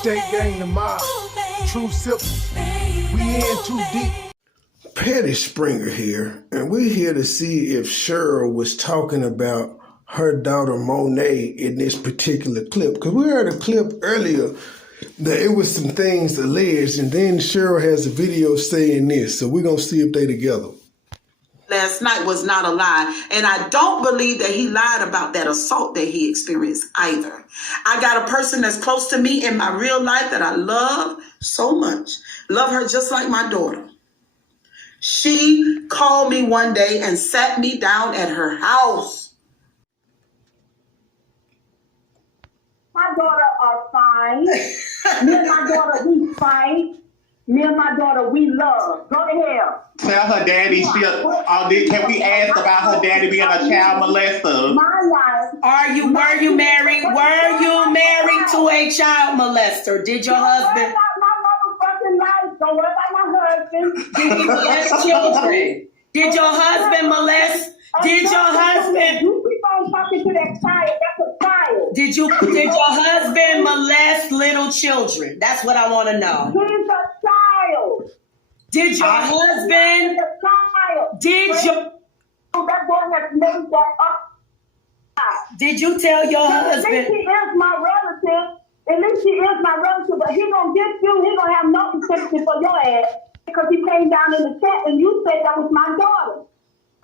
State gang the mob. True simple. We in too deep. Petty Springer here, and we're here to see if Cheryl was talking about her daughter Monet in this particular clip. Because we heard a clip earlier that it was some things alleged, and then Cheryl has a video saying this. So we're going to see if they together. Last night was not a lie, and I don't believe that he lied about that assault that he experienced either. I got a person that's close to me in my real life that I love so much. Love her just like my daughter. She called me one day and sat me down at her house. My daughter are fine. Me and my daughter, we fight. Me and my daughter, we love. Go to hell. Tell her daddy can we ask about her daddy being a child molester? My life. Were you married to a child molester? Did your husband? Don't worry about my husband. Did he molest children? Did your husband molest? Did your husband? You keep on talking to that child. That's a child. Did your husband molest little children? That's what I want to know. He's a child. Did your husband? He's a child. Did your? That boy has made that up. Did you tell your At least husband? he is my relative. At least he is my relative, but he gonna get you. He gonna have no protection for your ass because he came down in the chat and you said that was my daughter.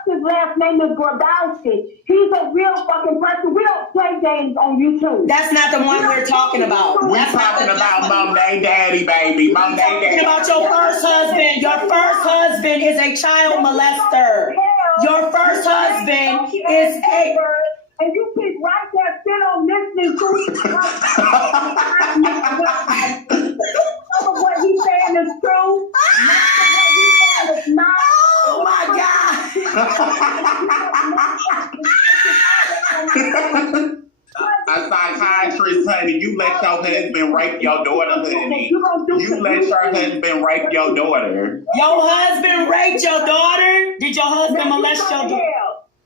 His last name is Gordowski. He's a real fucking person. We don't play games on YouTube. That's not the one we're talking about. We're talking about Monet daddy, baby. Monet daddy. About your first husband. Your first husband is a child molester. Your first husband is a... And you keep right there, sit on listening to what he's saying is true. What he's saying is not. Oh my God. A psychiatrist, honey, you let your husband rape your daughter, honey. You let your husband rape your daughter. Your husband raped your daughter? Did your husband molest your daughter?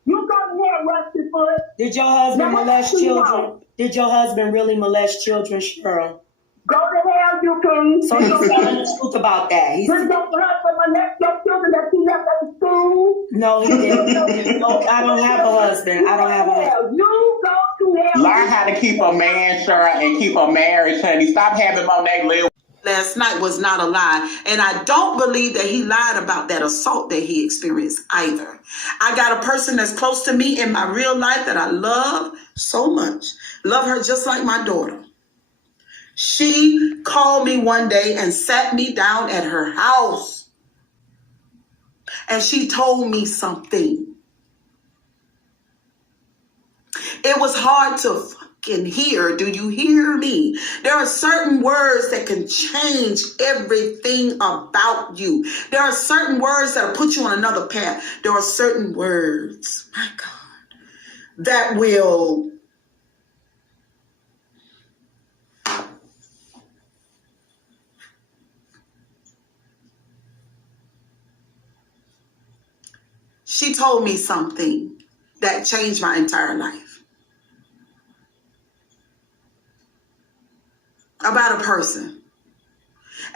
You go here, Rusty Foot. Did your husband molest children? Did your husband really molest children, Cheryl? Go to hell, you can. So he's telling the truth about that. Did your husband molest your children that you left at school? No, he didn't. No, I don't have a husband. I don't have a husband. You go to hell. Learn how to keep a man, Cheryl, and keep a marriage, honey. Stop having Monet live. Last night was not a lie, and I don't believe that he lied about that assault that he experienced either. I got a person that's close to me in my real life that I love so much. Love her just like my daughter. She called me one day and sat me down at her house, and she told me something. It was hard to fucking hear. Do you hear me? There are certain words that can change everything about you. There are certain words that'll put you on another path. There are certain words, my God, that will She told me something that changed my entire life about a person.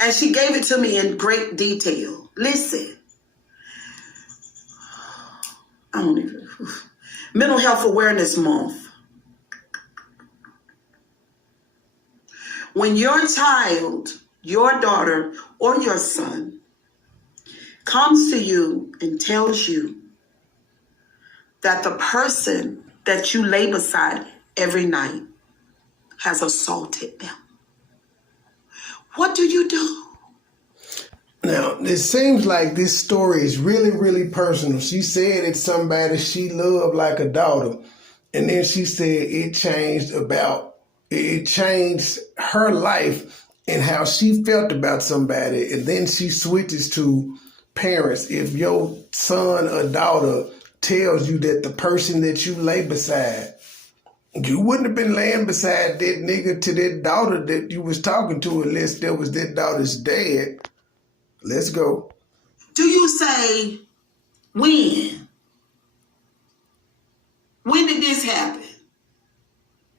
And she gave it to me in great detail. Listen, Mental Health Awareness Month. When your child, your daughter, or your son comes to you and tells you that the person that you lay beside every night has assaulted them, what do you do? Now, it seems like this story is really, really personal. She said it's somebody she loved like a daughter. And then she said it changed her life and how she felt about somebody. And then she switches to parents. If your son or daughter tells you that the person that you lay beside, you wouldn't have been laying beside that nigga to that daughter that you was talking to unless there was that daughter's dad. Let's go. Do you say, when? When did this happen?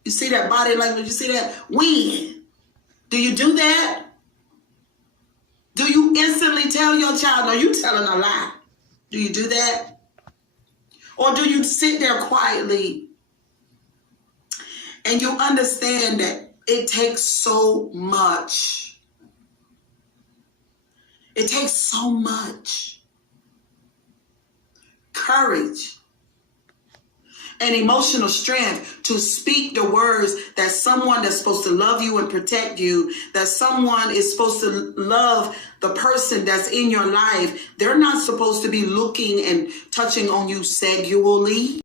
You see that body language? You see that? When? Do you do that? Do you instantly tell your child, no, you telling a lie? Do you do that? Or do you sit there quietly and you understand that it takes so much? It takes so much courage and emotional strength to speak the words that someone that's supposed to love you and protect you, that someone is supposed to love the person that's in your life. They're not supposed to be looking and touching on you sexually.